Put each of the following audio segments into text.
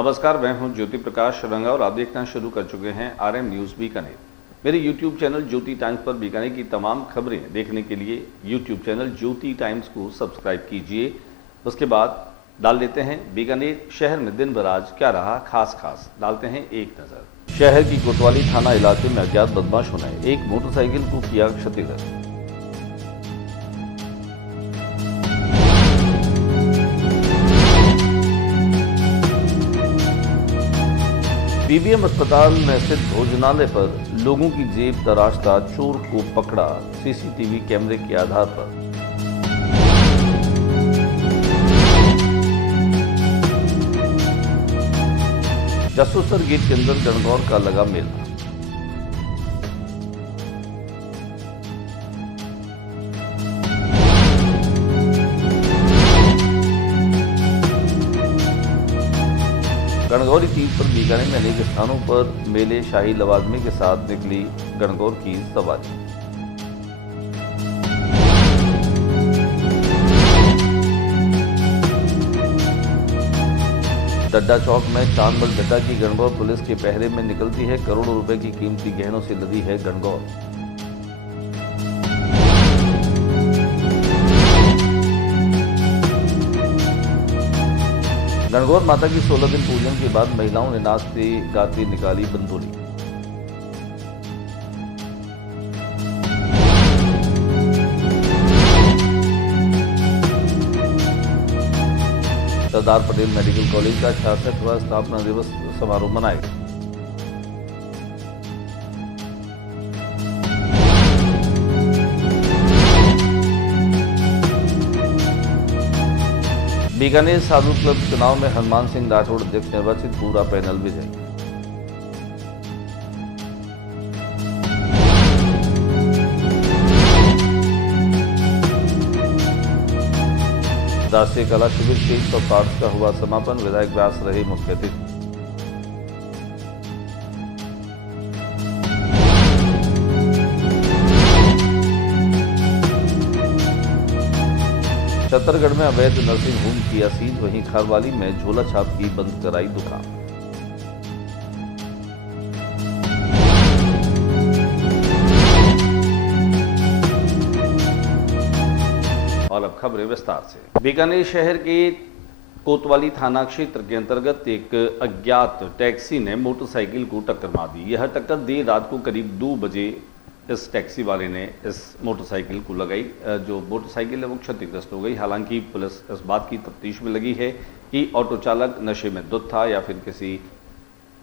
नमस्कार, मैं हूं ज्योति प्रकाश रंगा और आप देखना शुरू कर चुके हैं RM न्यूज़ बीकानेर। मेरे यूट्यूब चैनल ज्योति टाइम्स पर बीकानेर की तमाम खबरें देखने के लिए यूट्यूब चैनल ज्योति टाइम्स को सब्सक्राइब कीजिए। उसके बाद डाल लेते हैं बीकानेर शहर में दिन भर आज क्या रहा खास डालते हैं एक नज़र। शहर की कोतवाली थाना इलाके में अज्ञात बदमाशों ने एक मोटरसाइकिल को किया क्षतिग्रस्त। पीबीएम अस्पताल में स्थित भोजनालय पर लोगों की जेब तराशता चोर को पकड़ा सीसीटीवी कैमरे के आधार पर। जसोसर गेट के अंदर गणगौर का लगा मेला। गणगौर तीज पर बीकानेर में अनेक स्थानों पर मेले शाही लवाजमे के साथ निकली गणगौर की सवारी। डड्डा चौक में चांदमल डड्डा की गणगौर पुलिस के पहरे में निकलती है। करोड़ों रुपए की कीमती गहनों से लदी है गणगौर। गणगौर माता की 16 दिन पूजन के बाद महिलाओं ने नाचते गाते निकाली बंदोली। सरदार पटेल मेडिकल कॉलेज का 66वां स्थापना दिवस समारोह मनाया। बीकानेर साधु क्लब चुनाव में हनुमान सिंह राठौड़ अध्यक्ष निर्वाचित, पूरा पैनल विजयी। राष्ट्रीय कला शिविर के 105 का हुआ समापन, विधायक व्यास रहे मुख्य अतिथि। छत्तरगढ़ में अवैध नर्सिंग होम किया सीज, वहीं खारवाली में झोला छाप की बंद कराई दुकान। और अब खबरें विस्तार से। बीकानेर शहर के कोतवाली थाना क्षेत्र के अंतर्गत एक अज्ञात टैक्सी ने मोटरसाइकिल को टक्कर मार दी। यह टक्कर देर रात को करीब 2 बजे इस टैक्सी वाले ने इस मोटरसाइकिल को लगाई। जो मोटरसाइकिल है वो क्षतिग्रस्त हो गई। हालांकि पुलिस इस बात की तफ्तीश में लगी है कि ऑटो चालक नशे में धुत था या फिर किसी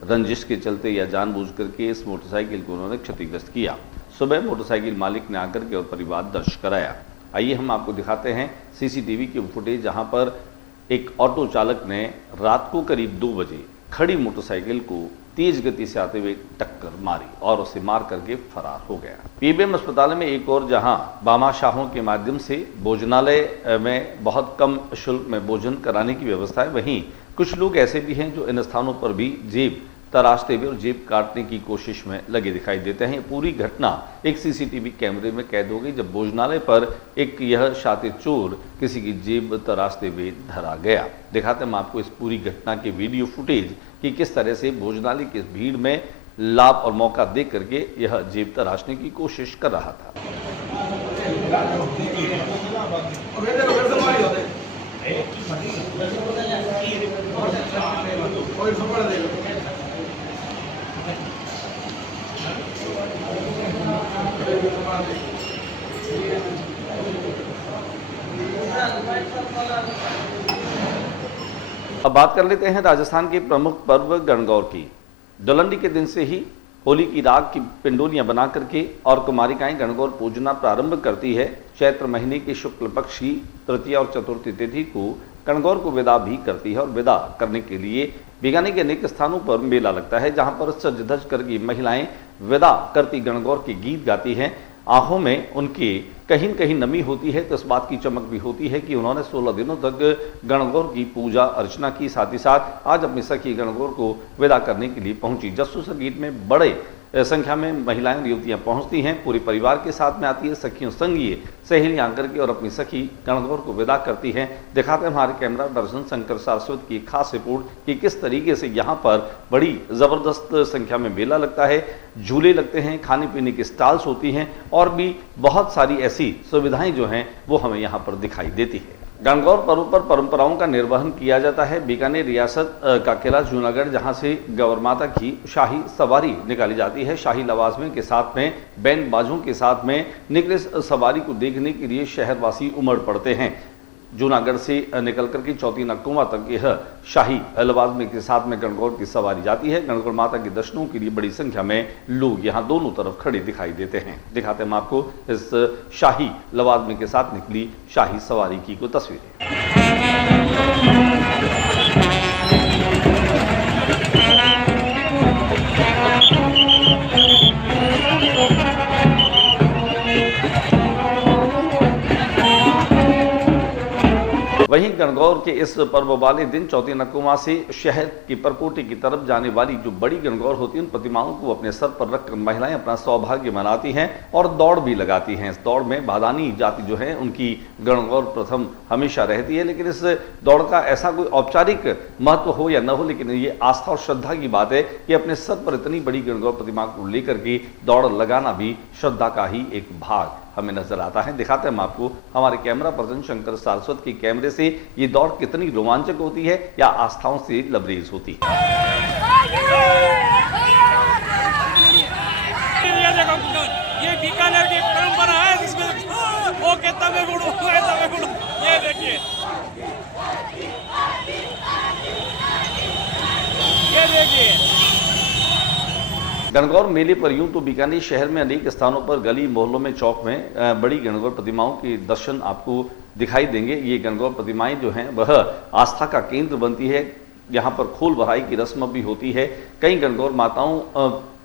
रंजिश के चलते या जानबूझ करके इस मोटरसाइकिल को उन्होंने क्षतिग्रस्त किया। सुबह मोटरसाइकिल मालिक ने आकर के और परिवार दर्ज कराया। आइए हम आपको दिखाते हैं सीसीटीवी की फुटेज, जहां पर एक ऑटो चालक ने रात को करीब 2 बजे खड़ी मोटरसाइकिल को तेज गति से आते हुए टक्कर मारी और उसे मार करके फरार हो गया। पीबीएम अस्पताल में एक और जहां भामाशाहों के माध्यम से भोजनालय में बहुत कम शुल्क में भोजन कराने की व्यवस्था है, वहीं कुछ लोग ऐसे भी हैं जो इन स्थानों पर भी जेब तराशते हुए और जेब काटने की कोशिश में लगे दिखाई देते हैं। पूरी घटना एक सीसीटीवी कैमरे में कैद हो गई, जब भोजनालय पर एक यह शातिर चोर किसी की जेब तराशते हुए धरा गया। दिखाते हैं हम आपको इस पूरी घटना के वीडियो फुटेज कि किस तरह से भोजनालय की भीड़ में लाभ और मौका देख करके यह जेब तराशने की कोशिश कर रहा था। अब बात कर लेते हैं राजस्थान के प्रमुख पर्व गणगौर की। दुलंडी के दिन से ही होली की राख की पिंडोलियां बना करके और कुमारिकाएं गणगौर पूजना प्रारंभ करती है। चैत्र महीने की शुक्ल पक्ष की तृतीया और चतुर्थी तिथि को गणगौर को विदा भी करती है और विदा करने के लिए बीकानेर के अनेक स्थानों पर मेला लगता है, जहां पर सज धज करके महिलाएं विदा करती गणगौर के गीत गाती हैं। आंखों में उनकी कहीं न कहीं नमी होती है, तो इस बात की चमक भी होती है कि उन्होंने 16 दिनों तक गणगौर की पूजा अर्चना की। साथ ही साथ आज अपनी सखी गणगौर को विदा करने के लिए पहुंची। जसोसर गेट में बड़े संख्या में महिलाएं और युवतियां पहुंचती हैं, पूरे परिवार के साथ में आती है, सखियों संगी सहेलियां आकर के और अपनी सखी गणगौर को विदा करती हैं। दिखाते हैं हमारे कैमरा पर्सन शंकर सारस्वत की खास रिपोर्ट कि किस तरीके से यहाँ पर बड़ी जबरदस्त संख्या में मेला लगता है, झूले लगते हैं, खाने पीने की स्टॉल्स होती हैं और भी बहुत सारी ऐसी सुविधाएं जो हैं वो हमें यहाँ पर दिखाई देती है। गणगौर पर्व पर परंपराओं का निर्वहन किया जाता है। बीकानेर रियासत का किला जूनागढ़, जहां से गौर माता की शाही सवारी निकाली जाती है। शाही लवाजमे के साथ में बैंड बाजों के साथ में निकले सवारी को देखने के लिए शहरवासी उमड़ पड़ते हैं। जूनागढ़ से निकल कर के चौथी नक्कुमा तक यह शाही लवाजमे के साथ में गणगौर की सवारी जाती है। गणगौर माता के दर्शनों के लिए बड़ी संख्या में लोग यहाँ दोनों तरफ खड़े दिखाई देते हैं। दिखाते हैं आपको इस शाही लवाजमे के साथ निकली शाही सवारी की कुछ तस्वीरें। वहीं गणगौर के इस पर्व वाले दिन चौथी नक्कुमा से शहर की परकोटे की तरफ जाने वाली जो बड़ी गणगौर होती है, उन प्रतिमाओं को अपने सर पर रखकर महिलाएं अपना सौभाग्य मनाती हैं और दौड़ भी लगाती हैं। इस दौड़ में बादानी जाति जो है उनकी गणगौर प्रथम हमेशा रहती है, लेकिन इस दौड़ का ऐसा कोई औपचारिक महत्व हो या न हो, लेकिन ये आस्था और श्रद्धा की बात है कि अपने सर पर इतनी बड़ी गणगौर प्रतिमा को लेकर के दौड़ लगाना भी श्रद्धा का ही एक भाग हमें नजर आता है। दिखाते हैं हम आपको हमारे कैमरा पर्सन शंकर सारस्वत के कैमरे से ये दौड़ कितनी रोमांचक होती है या आस्थाओं से लबरेज होती है। ये बीकानेर की परंपरा है जिसमें वो कहता है गुड़ ये देखिए, ये देखिए। गणगौर मेले पर यूं तो बीकानेर शहर में अनेक स्थानों पर गली मोहल्लों में चौक में बड़ी गणगौर प्रतिमाओं के दर्शन आपको दिखाई देंगे। ये गणगौर प्रतिमाएं जो हैं वह आस्था का केंद्र बनती है। यहाँ पर खोल भराई की रस्म भी होती है। कई गणगौर माताओं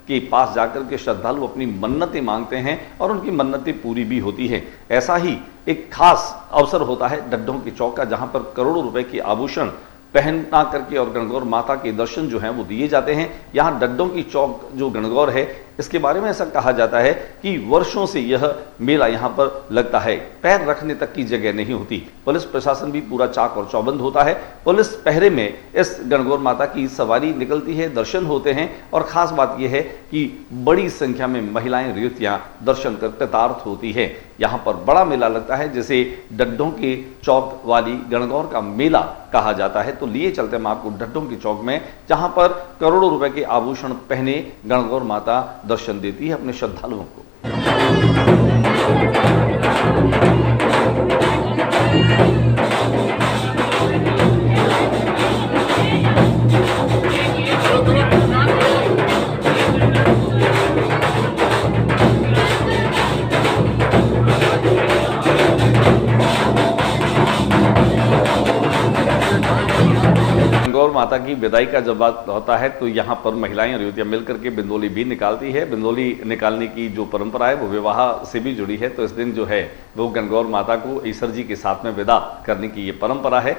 के पास जाकर के श्रद्धालु अपनी मन्नतें मांगते हैं और उनकी मन्नतें पूरी भी होती है। ऐसा ही एक खास अवसर होता है डड्डों के चौक का, जहाँ पर करोड़ों रुपए के आभूषण पहना करके और गणगौर माता के दर्शन जो हैं वो दिए जाते हैं। यहाँ डड्डों की चौक जो गणगौर है, इसके बारे में ऐसा कहा जाता है कि वर्षों से यह मेला यहाँ पर लगता है, पैर रखने तक की जगह नहीं होती। पुलिस प्रशासन भी पूरा चाक और चौबंद होता है। पुलिस पहरे में इस गणगौर माता की सवारी निकलती है, दर्शन होते हैं और खास बात यह है कि बड़ी संख्या में महिलाएं युवतियां दर्शन कर कृतार्थ होती है। यहाँ पर बड़ा मेला लगता है जिसे डड्डों के चौक वाली गणगौर का मेला कहा जाता है। तो लिए चलते हैं आपको डड्डों के चौक में, जहां पर करोड़ों रुपए के आभूषण पहने गणगौर माता दर्शन देती है अपने श्रद्धालुओं को। गणगौर माता की विदाई का जब बात होता है तो यहाँ पर महिलाएं और युवतियां मिलकर के बिंदोली भी निकालती है। बिंदोली निकालने की जो परंपरा है वो विवाह से भी जुड़ी है। तो इस दिन जो है वो गणगौर माता को ईश्वर जी के साथ में विदा करने की ये परंपरा है।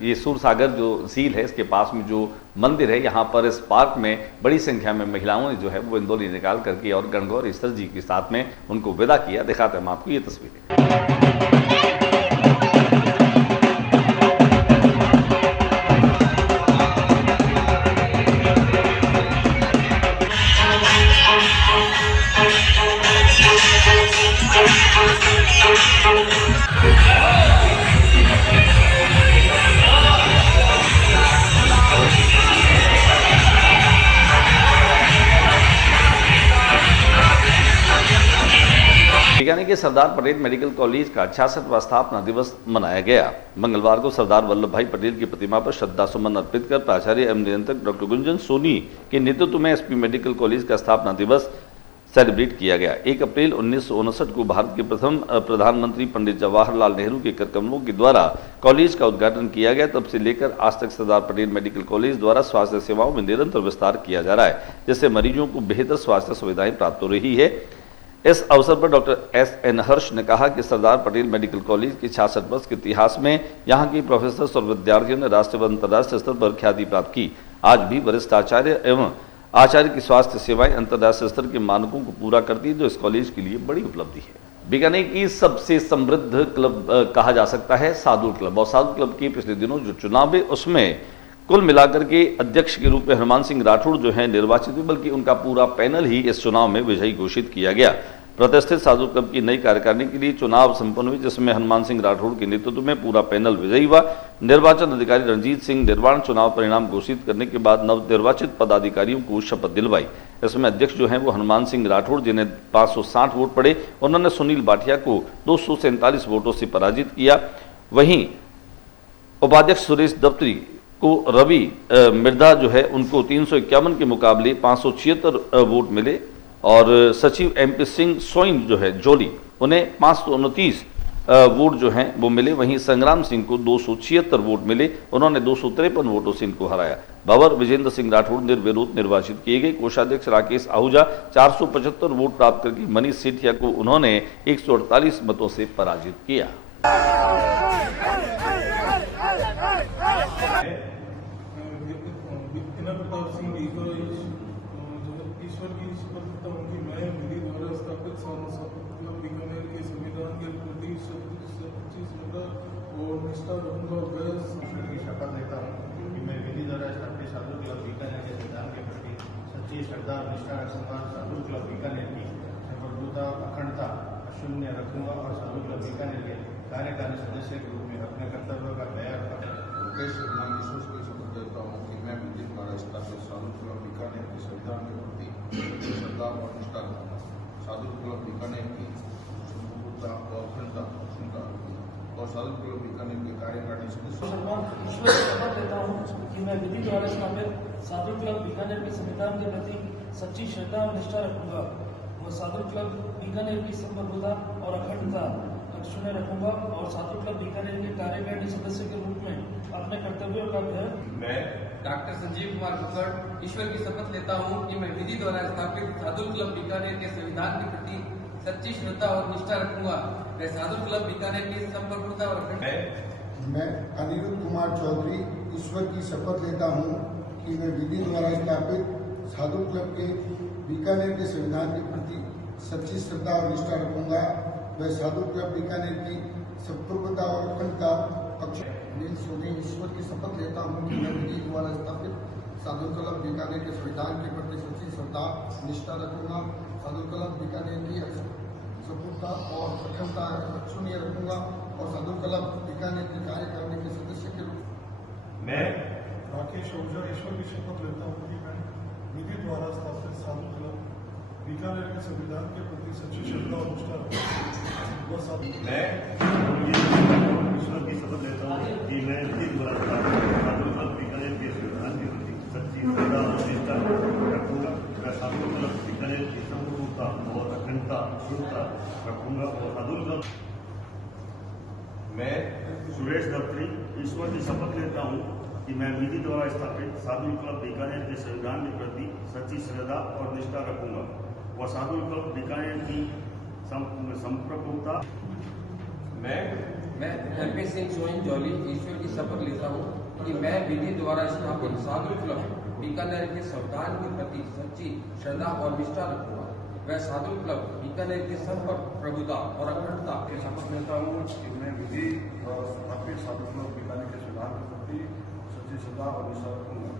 ये सूरसागर जो झील है इसके पास में जो मंदिर है, यहाँ पर इस पार्क में बड़ी संख्या में महिलाओं ने जो है वो बिंदोली निकाल करके और गणगौर ईश्वर जी के साथ में उनको विदा किया। दिखाते हैं आपको ये तस्वीरें। बीकानेर के सरदार पटेल मेडिकल कॉलेज का 66वां स्थापना दिवस मनाया गया। मंगलवार को सरदार वल्लभ भाई पटेल की प्रतिमा पर श्रद्धा सुमन अर्पित कर प्राचार्य एवं नियंत्रक डॉक्टर गुंजन सोनी के नेतृत्व में एसपी मेडिकल कॉलेज का स्थापना दिवस सेलिब्रेट किया गया। 1 अप्रैल 1959 को भारत के प्रथम प्रधानमंत्री पंडित जवाहरलाल नेहरू के कर कमलों के द्वारा कॉलेज का उद्घाटन किया गया। तब से लेकर आज तक सरदार पटेल मेडिकल कॉलेज द्वारा स्वास्थ्य सेवाओं में निरंतर विस्तार किया जा रहा है, जिससे मरीजों को बेहतर स्वास्थ्य सुविधाएं प्राप्त हो रही है। इस अवसर पर डॉक्टर एस.एन. हर्ष ने कहा कि सरदार पटेल मेडिकल कॉलेज के 66 वर्ष के इतिहास में यहाँ के प्रोफेसर और विद्यार्थियों ने राष्ट्रीय व अंतर्राष्ट्रीय स्तर पर ख्याति प्राप्त की। आज भी वरिष्ठ आचार्य एवं आचार्य की स्वास्थ्य सेवाएं अंतर्राष्ट्रीय स्तर के मानकों को पूरा करती है, जो इस कॉलेज के लिए बड़ी उपलब्धि है। बीकानेर की सबसे समृद्ध क्लब कहा जा सकता है सादुल क्लब, और सादुल क्लब के पिछले दिनों जो चुनाव है उसमें कुल मिलाकर के अध्यक्ष के रूप में हनुमान सिंह राठौड़ जो है निर्वाचित हुए, बल्कि उनका पूरा पैनल ही इस चुनाव में विजयी घोषित किया गया। प्रतिष्ठित सादुल क्लब की नई कार्यकारिणी के लिए चुनाव संपन्न हुए, जिसमें हनुमान सिंह राठौड़ के नेतृत्व में पूरा पैनल विजयी हुआ। निर्वाचन अधिकारी रणजीत सिंह निर्वाण चुनाव परिणाम घोषित करने के बाद नवनिर्वाचित पदाधिकारियों को शपथ दिलवाई। इसमें अध्यक्ष जो हैं वो हनुमान सिंह राठौड़, जिन्हें 560 वोट पड़े, उन्होंने सुनील भाटिया को 247 वोटों से पराजित किया। वहीं उपाध्यक्ष सुरेश दफ्तरी को रवि मिर्धा जो है उनको 351 के मुकाबले 576 वोट मिले, और सचिव MP सिंह सोइन जो है जोली, उन्हें 529 वोट जो हैं वो मिले। वहीं संग्राम सिंह को 276 वोट मिले, उन्होंने 253 वोटों से इनको हराया। भंवर विजेंद्र सिंह राठौड़ निर्विरोध निर्वाचित किए गए। कोषाध्यक्ष राकेश आहूजा 475 वोट प्राप्त करके मनीष सेठिया को उन्होंने 148 मतों से पराजित किया। ईश्वर की शपथ लेता हूँ कि मैं विधि द्वारा स्थापित बीकानेर के संविधान के प्रति सच्ची श्रद्धा और निष्ठा रखूंगा। ईश्वर की शपथ लेता हूँ कि मैं विधि द्वारा स्थापित सादुल क्लब बीकानेर के संविधान के प्रति सच्ची श्रद्धा और निष्ठा रखूंगा। सादुल क्लब बीकानेर की संप्रभुता अखंडता अशून्य रखूंगा और सादुल क्लब बीकानेर के कार्यकारी सदस्य के रूप में अपने कर्तव्यों का ख्याल रखूंगा। ईश्वर की शपथ लेता हूँ कि मैं विधि द्वारा स्थापित सादुल क्लब बीकानेर के संविधान के प्रति श्रद्धा और निष्ठा रखूंगा। सादुल क्लब बीकानेर की संप्रभुता और अखंडता और सादुल क्लब बीकानेर के कार्यकारिणी सदस्य ईश्वर की शपथ लेता हूँ कि मैं विधि द्वारा स्थापित सादुल क्लब बीकानेर के संविधान के प्रति सच्ची श्रद्धा और निष्ठा रखूंगा और सादुल क्लब बीकानेर की संप्रभुता और अखंडता अक्षुण्य रखूंगा और सादुल क्लब बीकानेर के कार्यकारिणी सदस्य के रूप में अपने कर्तव्यों का मैं डॉक्टर संजीव कुमार कुकड़ ईश्वर की शपथ लेता हूँ कि मैं विधि द्वारा स्थापित सादुल क्लब बीकानेर के संविधान के प्रति सच्ची श्रद्धा और निष्ठा रखूंगा। मैं सादुल क्लब बीकानेर की संप्रभुता और मैं अनिरुद्ध कुमार चौधरी ईश्वर की शपथ लेता हूँ कि मैं विधि द्वारा स्थापित सादुल क्लब के बीकानेर के संविधान के प्रति सच्ची श्रद्धा और निष्ठा रखूंगा। मैं सादुल क्लब बीकानेर की संप्रभुता और अखंडता ईश्वर की शपथ लेता हूँ कि मैं विधि द्वारा स्थापित सादुल क्लब बीकानेर के संविधान के प्रति सच्ची श्रद्धा निष्ठा रखूंगा। सादुल क्लब बीकानेर की संप्रभुता और अखंडता अक्षुण्य रखूंगा और सादुल क्लब बीकानेर के कार्यकारिणी के सदस्य के रूप मैं राकेश आहूजा ईश्वर की शपथ लेता हूँ कि मैं विधि द्वारा स्थापित सादुल क्लब बीकानेर के संविधान के प्रति सच्ची श्रद्धा और निष्ठा रखूंगा। मैं ईश्वर की शपथ लेता हूँ कि मैं विधि द्वारा स्थापित सादुल क्लब बीकानेर के संविधान के प्रति सच्ची श्रद्धा और निष्ठा रखूंगा। मैं सादुल क्लब बीकानेर की संप्रभुता और अखंडता रखूंगा और सादुल क्लब मैं सुरेश दफ्तरी ईश्वर की शपथ लेता हूँ कि मैं विधि द्वारा स्थापित सादुल क्लब बीकानेर के संविधान के प्रति सच्ची श्रद्धा और निष्ठा रखूंगा और सादुल क्लब बीकानेर की संप्रभुता मैं MP सिंह सोइन जोली ईश्वर की शपथ लेता हूँ कि मैं विधि द्वारा स्थापित सादुल क्लब बीकानेर के संविधान के प्रति सच्ची श्रद्धा और निष्ठा रखूंगा। मैं सादुल क्लब बीकानेर के संप्रभुता और अखंडता की शपथ लेता हूँ कि मैं विधि द्वारा स्थापित सादुल क्लब बीकानेर के संविधान के प्रति सच्ची श्रद्धा और निष्ठा रखूंगा।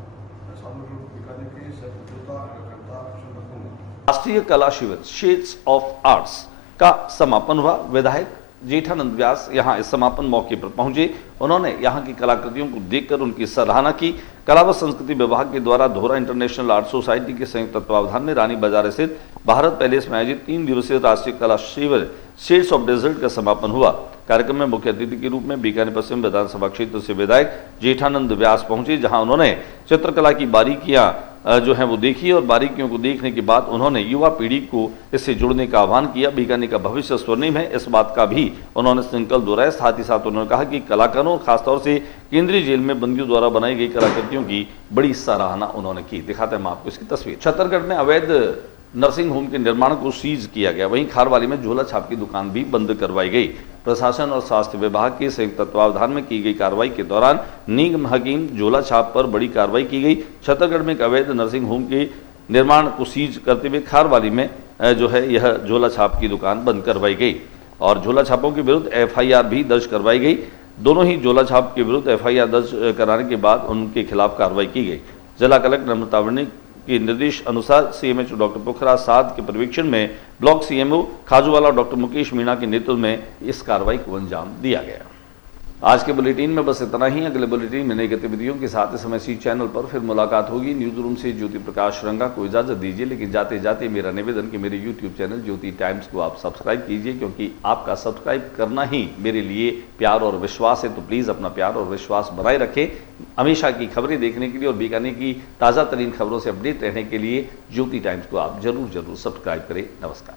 मैं सादुल क्लब बीकानेर की संप्रभुता और अखंडता अक्षुण्य रखूंगा। राष्ट्रीय कला शिविर शेड्स ऑफ आर्ट्स का समापन हुआ। विधायक जेठानंद व्यास यहां इस समापन मौके पर पहुंचे। उन्होंने यहां की कलाकृतियों को देखकर उनकी सराहना की। कला व संस्कृति विभाग के द्वारा धोरा इंटरनेशनल आर्ट सोसाइटी के संयुक्त तत्वावधान में रानी बाजार स्थित भारत पैलेस में आयोजित 3 दिवसीय राष्ट्रीय कला शिविर शेड्स ऑफ डेजर्ट का समापन हुआ। कार्यक्रम में मुख्य अतिथि के रूप में बीकानेर पश्चिम विधानसभा क्षेत्र से विधायक जेठानंद व्यास पहुंचे, जहां उन्होंने चित्रकला की बारीकियां जो है वो देखी और बारीकियों को देखने के बाद उन्होंने युवा पीढ़ी को इससे जुड़ने का आह्वान किया। बीकानेर का भविष्य स्वर्णिम है, इस बात का भी उन्होंने संकल्प दोहराया। साथ ही साथ उन्होंने कहा कि कलाकारों खासतौर से केंद्रीय जेल में बंदियों द्वारा बनाई गई कलाकृतियों की बड़ी सराहना उन्होंने की। दिखाते हैं हम आपको इसकी तस्वीर। छत्तीसगढ़ में अवैध नर्सिंग होम के निर्माण को सीज किया गया। वहीं खारवाली में झोला छाप की दुकान भी बंद करवाई गई। प्रशासन और स्वास्थ्य विभाग के संयुक्त तत्वावधान में की गई कार्रवाई के दौरान नीम हकीम झोला छाप पर बड़ी कार्रवाई की गई। छत्तीसगढ़ में एक अवैध नर्सिंग होम के निर्माण को सीज करते हुए खारवाली में जो है यह झोला छाप की दुकान बंद करवाई गई और झोला छापों के विरुद्ध एफआईआर भी दर्ज करवाई गई। दोनों ही झोला छाप के विरुद्ध एफआईआर दर्ज कराने के बाद उनके खिलाफ कार्रवाई की गई। जिला कलेक्टर नम्रता वर्णिक के निर्देश अनुसार सीएमएचओ डॉक्टर पोखराज साध के पर्यवेक्षण में block CMO Khajuwala doctor Mukesh Meena के नेतृत्व में इस कार्रवाई को अंजाम दिया गया। आज के बुलेटिन में बस इतना ही। अगले बुलेटिन में नई गतिविधियों के साथ इस समय सी चैनल पर फिर मुलाकात होगी। न्यूज रूम से ज्योति प्रकाश रंगा को इजाजत दीजिए, लेकिन जाते जाते मेरा निवेदन कि मेरे यूट्यूब चैनल ज्योति टाइम्स को आप सब्सक्राइब कीजिए, क्योंकि आपका सब्सक्राइब करना ही मेरे लिए प्यार और विश्वास है। तो प्लीज़ अपना प्यार और विश्वास बनाए रखें। हमेशा की खबरें देखने के लिए और बीकानेर की ताज़ा तरीन खबरों से अपडेट रहने के लिए ज्योति टाइम्स को आप जरूर सब्सक्राइब करें। नमस्कार।